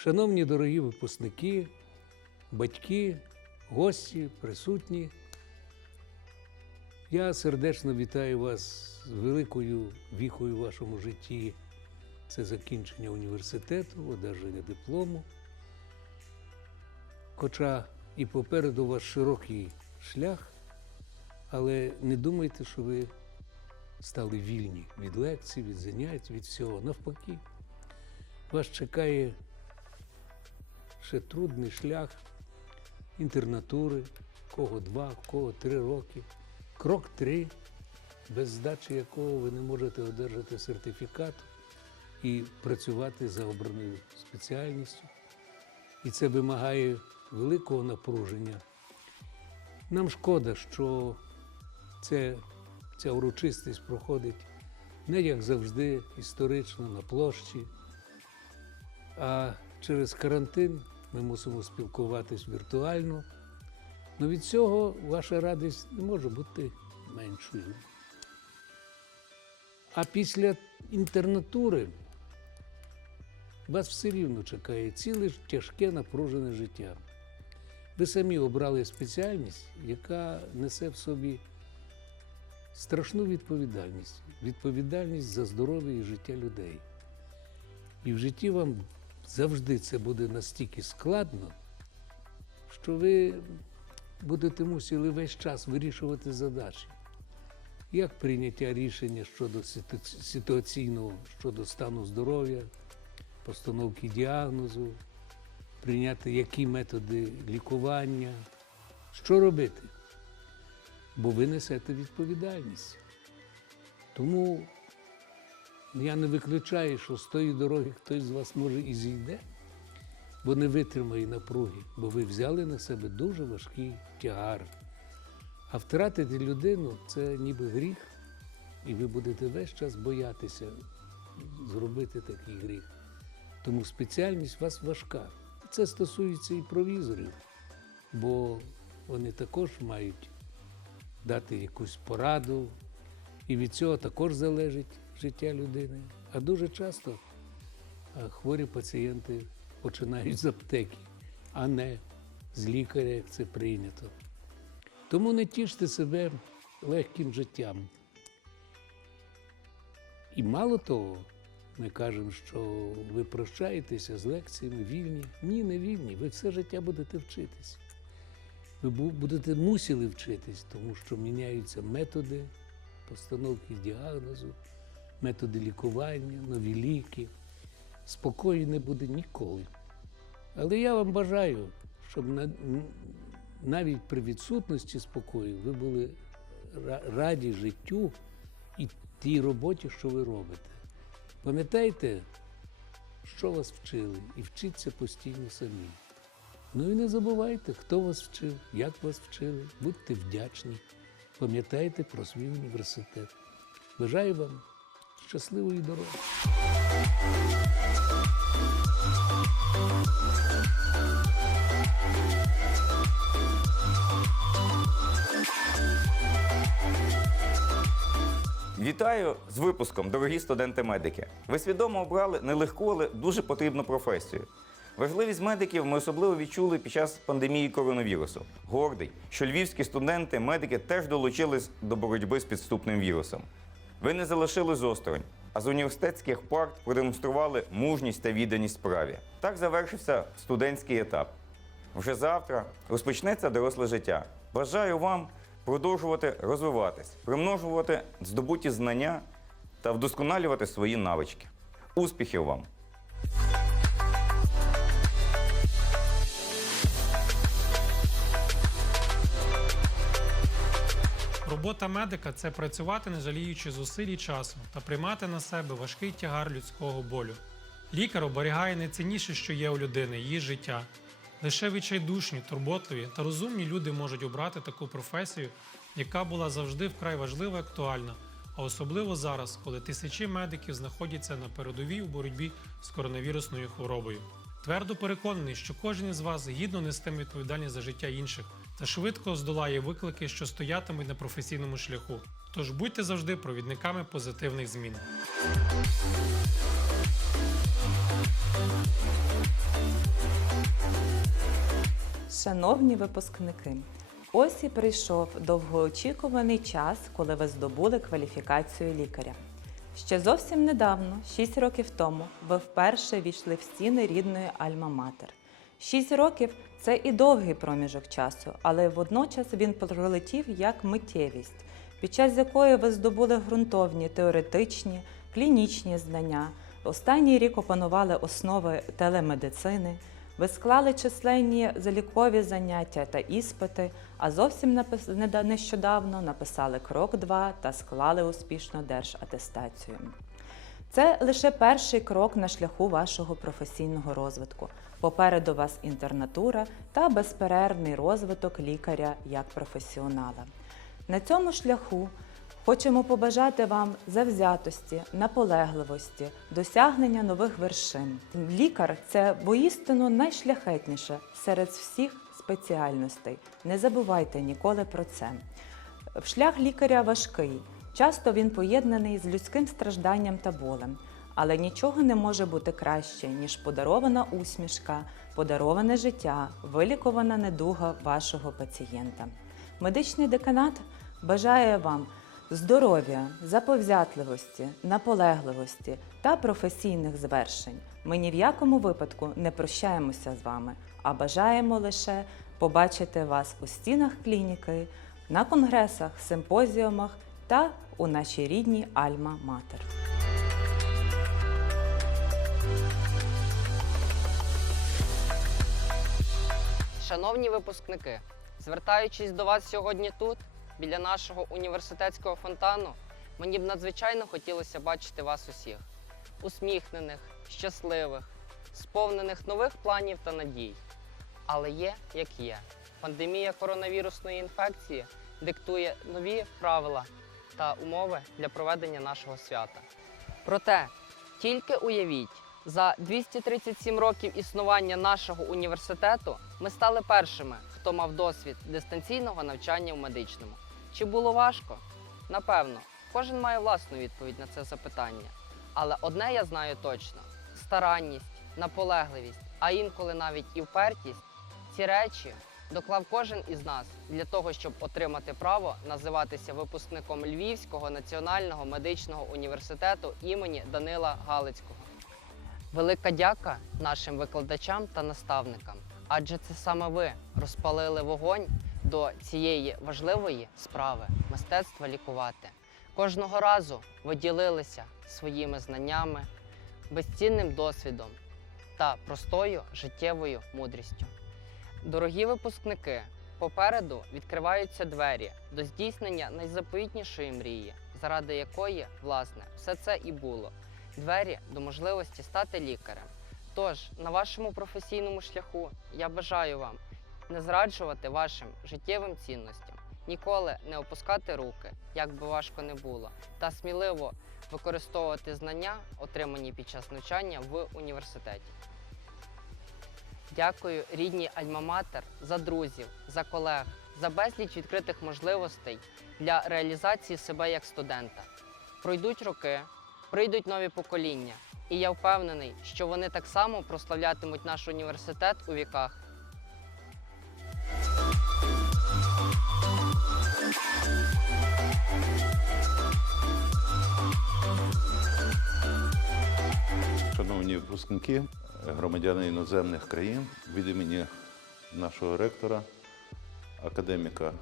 Шановні дорогі випускники, батьки, гості, присутні, я сердечно вітаю вас з великою віхою в вашому житті. Це закінчення університету, одержання диплому. Хоча і попереду у вас широкий шлях, але не думайте, що ви стали вільні від лекцій, від занять, від всього. Навпаки, вас чекає ще трудний шлях інтернатури, кого два, кого три роки. Крок три, без здачі якого ви не можете одержати сертифікат і працювати за обраною спеціальністю. І це вимагає великого напруження. Нам шкода, що це, ця урочистість проходить не як завжди історично на площі, а через карантин ми мусимо спілкуватись віртуально. Но від цього ваша радість не може бути меншою. А після інтернатури вас все рівно чекає ціле тяжке напружене життя. Ви самі обрали спеціальність, яка несе в собі страшну відповідальність, відповідальність за здоров'я і життя людей. І в житті вам завжди це буде настільки складно, що ви будете мусили весь час вирішувати задачі. Як прийняття рішення щодо ситуаційного, щодо стану здоров'я, постановки діагнозу, прийняти які методи лікування, що робити? Бо ви несете відповідальність. Тому я не виключаю, що з тої дороги хтось з вас може і зійде, бо не витримає напруги, бо ви взяли на себе дуже важкий тягар. А втратити людину це ніби гріх, і ви будете весь час боятися зробити такий гріх. Тому спеціальність у вас важка. Це стосується і провізорів, бо вони також мають дати якусь пораду, і від цього також залежить життя людини. А дуже часто хворі пацієнти починають з аптеки, а не з лікаря, як це прийнято. Тому не тіште себе легким життям. І мало того, ми кажемо, що ви прощаєтеся з лекціями вільні. Ні, не вільні. Ви все життя будете вчитись. Ви бу- будете мусили вчитись, тому що міняються методи постановки діагнозу, методи лікування, нові ліки. Спокою не буде ніколи. Але я вам бажаю, щоб навіть при відсутності спокою ви були раді життю і тій роботі, що ви робите. Пам'ятайте, що вас вчили, і вчіться постійно самі. Ну і не забувайте, хто вас вчив, як вас вчили, будьте вдячні, пам'ятайте про свій університет. Бажаю вам щасливої дороги. Вітаю з випуском, дорогі студенти-медики. Ви свідомо обрали нелегку, але дуже потрібну професію. Важливість медиків ми особливо відчули під час пандемії коронавірусу. Гордий, що львівські студенти, медики теж долучились до боротьби з підступним вірусом. Ви не залишились осторонь, а з університетських парт продемонстрували мужність та відданість справі. Так завершився студентський етап. Вже завтра розпочнеться доросле життя. Бажаю вам продовжувати розвиватись, примножувати здобуті знання та вдосконалювати свої навички. Успіхів вам! Робота медика це працювати, не жаліючи зусиль і часу та приймати на себе важкий тягар людського болю. Лікар оберігає найцінніше, що є у людини її життя. Лише відчайдушні, турботливі та розумні люди можуть обрати таку професію, яка була завжди вкрай важлива і актуальна, а особливо зараз, коли тисячі медиків знаходяться на передовій у боротьбі з коронавірусною хворобою. Твердо переконаний, що кожен із вас гідно нестиме відповідальність за життя інших та швидко здолає виклики, що стоятимуть на професійному шляху. Тож будьте завжди провідниками позитивних змін. Шановні випускники, ось і прийшов довгоочікуваний час, коли ви здобули кваліфікацію лікаря. Ще зовсім недавно, 6 років тому, ви вперше війшли в стіни рідної Альма-Матер. 6 років це і довгий проміжок часу, але водночас він пролетів як миттєвість, під час якої ви здобули ґрунтовні теоретичні, клінічні знання. Останній рік опанували основи телемедицини. Ви склали численні залікові заняття та іспити, а зовсім нещодавно написали крок 2 та склали успішно держатестацію. Це лише перший крок на шляху вашого професійного розвитку. Попереду вас інтернатура та безперервний розвиток лікаря як професіонала. На цьому шляху хочемо побажати вам завзятості, наполегливості, досягнення нових вершин. Лікар це воістину найшляхетніше серед всіх спеціальностей. Не забувайте ніколи про це. Шлях лікаря важкий. Часто він поєднаний з людським стражданням та болем. Але нічого не може бути краще, ніж подарована усмішка, подароване життя, вилікувана недуга вашого пацієнта. Медичний деканат бажає вам здоров'я, заповзятливості, наполегливості та професійних звершень. Ми ні в якому випадку не прощаємося з вами, а бажаємо лише побачити вас у стінах клініки, на конгресах, симпозіумах та у нашій рідній Альма-Матер. Шановні випускники, звертаючись до вас сьогодні тут, біля нашого університетського фонтану, мені б надзвичайно хотілося бачити вас усіх усміхнених, щасливих, сповнених нових планів та надій. Але є як є. Пандемія коронавірусної інфекції диктує нові правила та умови для проведення нашого свята. Проте тільки уявіть, за 237 років існування нашого університету ми стали першими, хто мав досвід дистанційного навчання в медичному. Чи було важко? Напевно, кожен має власну відповідь на це запитання. Але одне я знаю точно: старанність, наполегливість, а інколи навіть і впертість ці речі доклав кожен із нас для того, щоб отримати право називатися випускником Львівського національного медичного університету імені Данила Галицького. Велика дяка нашим викладачам та наставникам, адже це саме ви розпалили вогонь до цієї важливої справи мистецтва лікувати. Кожного разу ви ділилися своїми знаннями, безцінним досвідом та простою життєвою мудрістю. Дорогі випускники, попереду відкриваються двері до здійснення найзаповітнішої мрії, заради якої, власне, все це і було двері до можливості стати лікарем. Тож, на вашому професійному шляху я бажаю вам не зраджувати вашим життєвим цінностям, ніколи не опускати руки, як би важко не було, та сміливо використовувати знання, отримані під час навчання в університеті. Дякую рідній Альма-Матер за друзів, за колег, за безліч відкритих можливостей для реалізації себе як студента. Пройдуть роки, прийдуть нові покоління, і я впевнений, що вони так само прославлятимуть наш університет у віках. Шановні випускники, громадяни іноземних країн, від імені нашого ректора, академіка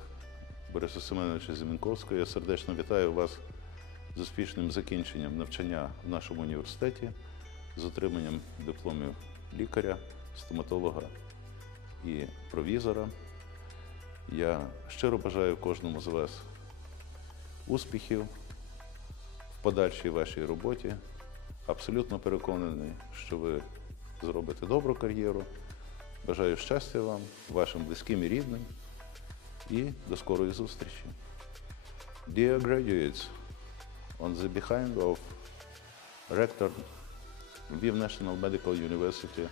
Бориса Семеновича Зімінковського, я сердечно вітаю вас з успішним закінченням навчання в нашому університеті, з отриманням дипломів лікаря, стоматолога і провізора. Я щиро бажаю кожному з вас успіхів в подальшій вашій роботі. Абсолютно переконаний, що ви зробите добру кар'єру. Бажаю щастя вам, вашим близьким і рідним. І до скорої зустрічі. Dear graduates, on the behind of Rector Lviv National Medical University,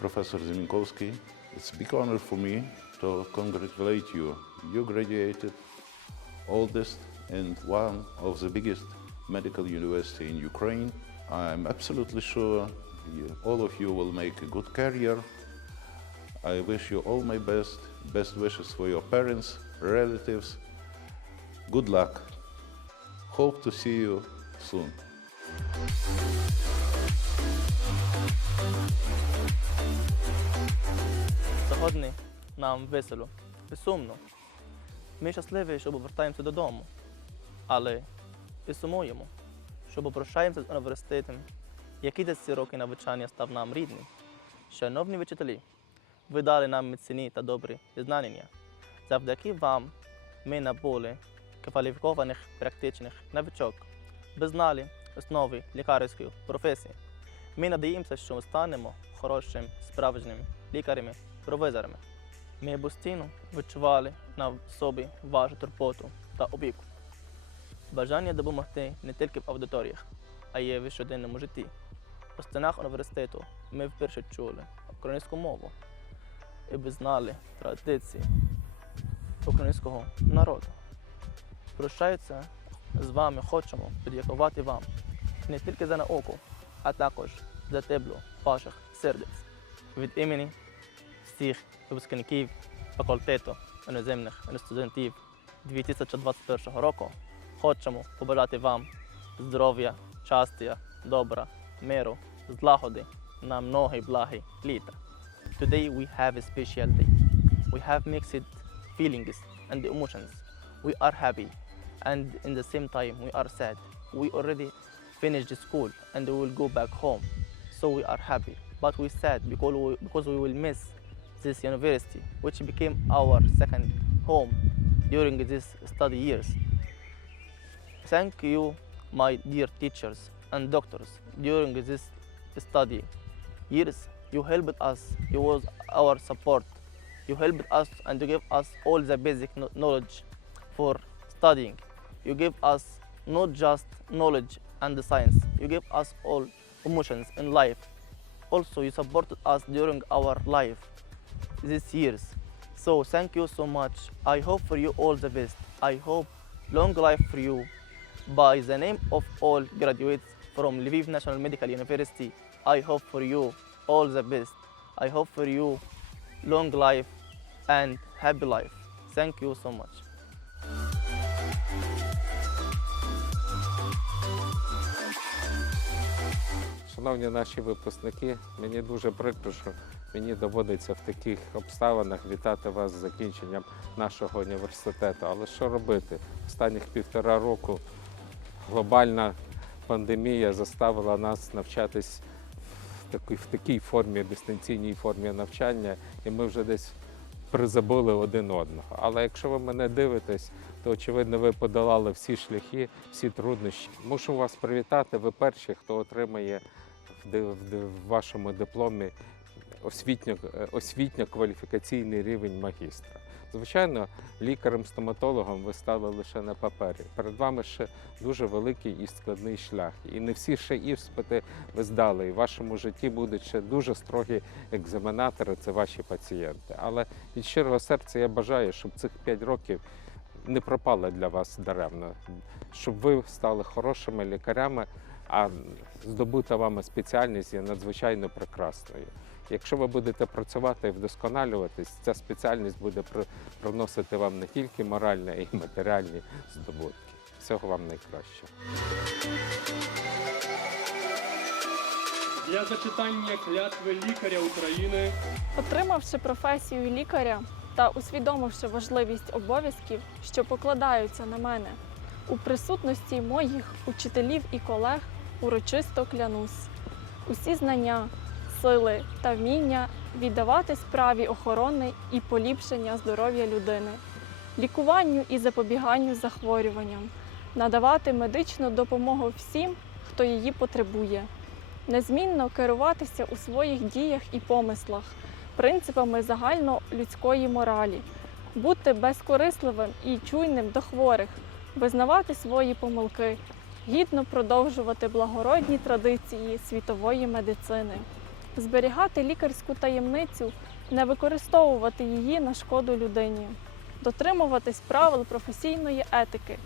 Professor Ziminkovsky, it's a big honor for me to congratulate you. You graduated oldest and one of the biggest medical university in Ukraine. I'm absolutely sure you, all of you will make a good career. I wish you all my best, best wishes for your parents, relatives. Good luck. Hope to see you soon. Сьогодні нам весело і сумно. Ми щасливі, що повертаємося додому, але і сумуємо, що попрощаємося з університетом, який за ці роки навчання став нам рідним. Шановні вчителі, ви дали нам міцні та добрі знання. Завдяки вам ми набули кваліфікованих практичних навичок, ви знали основи лікарської професії. Ми надіємося, що ми станемо хорошими справжніми лікарями, провизорами. Ми постійно відчували на собі вашу турботу та опіку. Бажання допомогти не тільки в аудиторіях, а й в щоденному житті. У стінах університету ми вперше чули українську мову і знали традиції українського народу. Прощаються з вами хочемо подякувати вам не тільки за науку, а також за тепло ваших сердець. Від імені всіх випускників факультету іноземних студентів 2021 року хочемо побажати вам здоров'я, щастя, добра, миру, злагоди на многі благі літа. Today we have a special day. We have mixed feelings and emotions. We are happy and in the same time we are sad. We already finished school and we will go back home. So we are happy, but we sad because we, because we will miss this university, which became our second home during these study years. Thank you, my dear teachers and doctors, during this study years. You helped us. You was our support. You helped us and you gave us all the basic knowledge for studying. You gave us not just knowledge and the science. You gave us all emotions in life. Also, you supported us during our life these years. So thank you so much. I hope for you all the best. I hope long life for you. By the name of all graduates from Lviv National Medical University, I hope for you all the best. I hope for you long life and happy life. Thank you so much. Шановні наші випускники, мені дуже прикро, що мені доводиться в таких обставинах вітати вас з закінченням нашого університету. Але що робити? Останніх півтора року глобальна пандемія заставила нас навчатись в такій, в такій формі, дистанційній формі навчання, і ми вже десь призабули один одного. Але якщо ви мене дивитесь, то очевидно ви подолали всі шляхи, всі труднощі. Мушу вас привітати. Ви перші, хто отримає в, вашому дипломі е, освітньо-кваліфікаційний рівень магістра. Звичайно, лікарем-стоматологом ви стали лише на папері. Перед вами ще дуже великий і складний шлях. І не всі ще іспити ви здали. І в вашому житті будуть ще дуже строгі екзаменатори, це ваші пацієнти. Але від щирого серця я бажаю, щоб цих 5 років не пропало для вас даремно, щоб ви стали хорошими лікарями, а здобута вами спеціальність є надзвичайно прекрасною. Якщо ви будете працювати і вдосконалюватись, ця спеціальність буде при- приносити вам не тільки моральні, а й матеріальні здобутки. Всього вам найкращого. для зачитання клятви лікаря України Отримавши професію лікаря та усвідомивши важливість обов'язків, що покладаються на мене, у присутності моїх учителів і колег урочисто клянусь. Усі знання, сили та вміння віддавати справі охорони і поліпшення здоров'я людини, лікуванню і запобіганню захворюванням, надавати медичну допомогу всім, хто її потребує незмінно керуватися у своїх діях і помислах принципами загальнолюдської моралі, бути безкорисливим і чуйним до хворих, визнавати свої помилки, гідно продовжувати благородні традиції світової медицини, зберігати лікарську таємницю, не використовувати її на шкоду людині, дотримуватись правил професійної етики,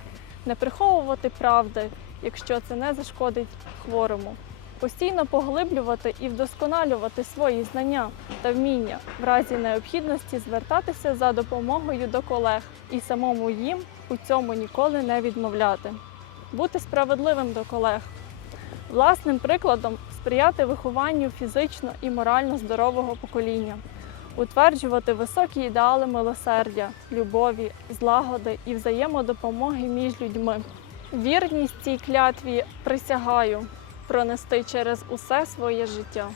не приховувати правди, якщо це не зашкодить хворому постійно поглиблювати і вдосконалювати свої знання та вміння, в разі необхідності звертатися за допомогою до колег і самому їм у цьому ніколи не відмовляти. Бути справедливим до колег, власним прикладом сприяти вихованню фізично і морально здорового покоління, утверджувати високі ідеали милосердя, любові, злагоди і взаємодопомоги між людьми. Вірність цій клятві присягаю пронести через усе своє життя.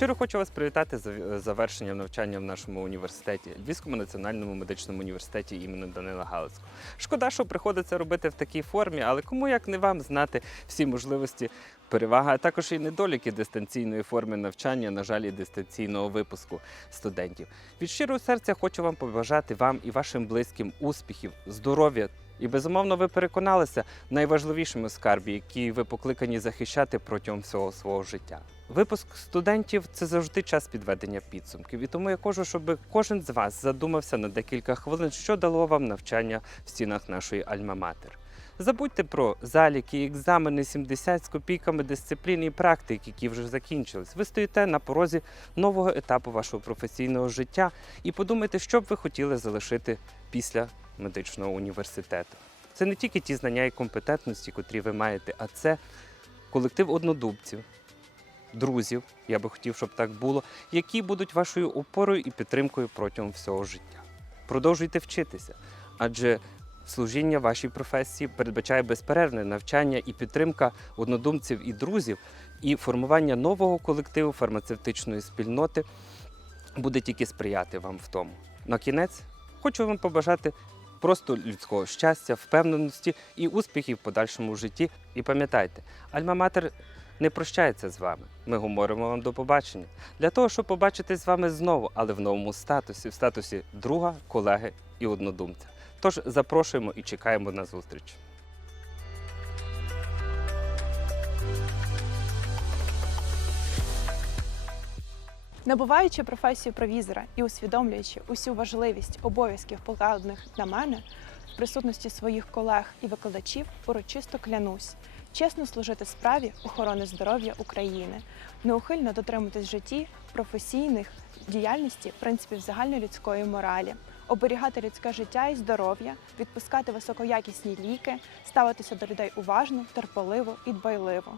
Щиро хочу вас привітати з завершенням навчання в нашому університеті, Львівському національному медичному університеті імені Данила Галицького. Шкода, що приходиться робити в такій формі, але кому як не вам знати всі можливості, переваги, а також і недоліки дистанційної форми навчання, на жаль, і дистанційного випуску студентів. Від щирого серця хочу вам побажати вам і вашим близьким успіхів, здоров'я. І безумовно, ви переконалися в найважливішому скарбі, який ви покликані захищати протягом всього свого життя. Випуск студентів це завжди час підведення підсумків. І тому я кажу, щоб кожен з вас задумався на декілька хвилин, що дало вам навчання в стінах нашої Альма-Матер. Забудьте про заліки, екзамени, 70 з копійками дисциплін і практик, які вже закінчились. Ви стоїте на порозі нового етапу вашого професійного життя і подумайте, що б ви хотіли залишити після медичного університету. Це не тільки ті знання і компетентності, котрі ви маєте, а це колектив однодумців, друзів, я би хотів, щоб так було, які будуть вашою опорою і підтримкою протягом всього життя. Продовжуйте вчитися, адже служіння вашій професії передбачає безперервне навчання і підтримка однодумців і друзів, і формування нового колективу фармацевтичної спільноти буде тільки сприяти вам в тому. На кінець хочу вам побажати просто людського щастя, впевненості і успіхів в подальшому житті. І пам'ятайте, Альма-Матер не прощається з вами. Ми говоримо вам до побачення для того, щоб побачитись з вами знову, але в новому статусі, в статусі друга, колеги і однодумця. Тож запрошуємо і чекаємо на зустріч. Набуваючи професію провізора і усвідомлюючи усю важливість обов'язків, покладених на мене, в присутності своїх колег і викладачів урочисто клянусь чесно служити справі охорони здоров'я України, неухильно дотримуватись житті професійних діяльності принципів загальнолюдської моралі, оберігати людське життя і здоров'я, відпускати високоякісні ліки, ставитися до людей уважно, терпеливо і дбайливо.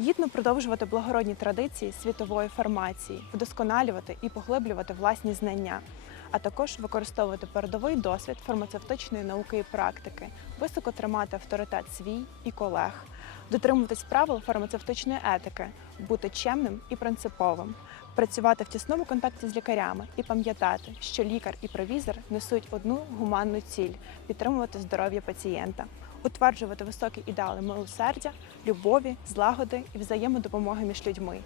Гідно продовжувати благородні традиції світової фармації, вдосконалювати і поглиблювати власні знання, а також використовувати передовий досвід фармацевтичної науки і практики, високо тримати авторитет свій і колег, дотримуватись правил фармацевтичної етики, бути чемним і принциповим, працювати в тісному контакті з лікарями і пам'ятати, що лікар і провізор несуть одну гуманну ціль підтримувати здоров'я пацієнта утверджувати високі ідеали милосердя, любові, злагоди і взаємодопомоги між людьми.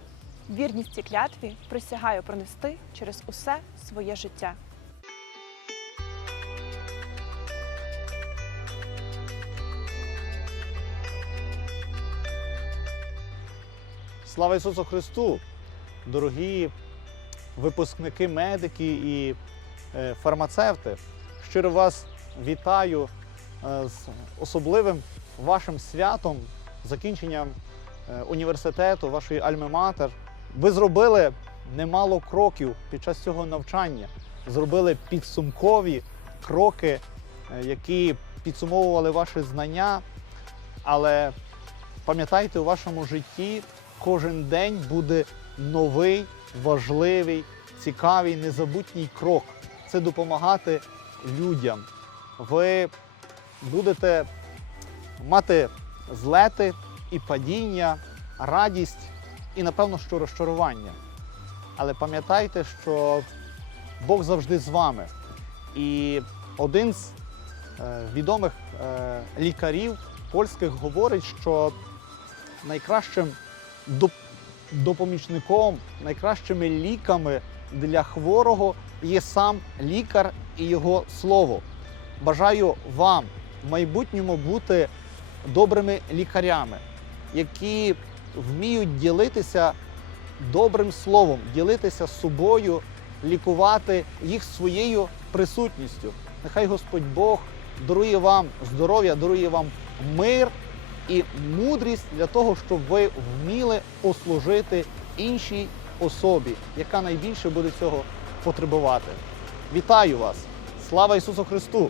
Вірність цій клятві присягаю пронести через усе своє життя. Слава Ісусу Христу! Дорогі випускники, медики і е, фармацевти! Щиро вас вітаю е, з особливим вашим святом, закінченням е, університету, вашої альми-матер. Ви зробили немало кроків під час цього навчання, зробили підсумкові кроки, які підсумовували ваші знання. Але пам'ятайте, у вашому житті кожен день буде новий, важливий, цікавий, незабутній крок. Це допомагати людям. Ви будете мати злети і падіння, радість і, напевно, що розчарування. Але пам'ятайте, що Бог завжди з вами. І один з е, відомих е, лікарів польських говорить, що найкращим допомічником, найкращими ліками для хворого є сам лікар і його слово. Бажаю вам в майбутньому бути добрими лікарями, які вміють ділитися добрим словом, ділитися собою, лікувати їх своєю присутністю. Нехай Господь Бог дарує вам здоров'я, дарує вам мир і мудрість для того, щоб ви вміли послужити іншій особі, яка найбільше буде цього потребувати. Вітаю вас! Слава Ісусу Христу!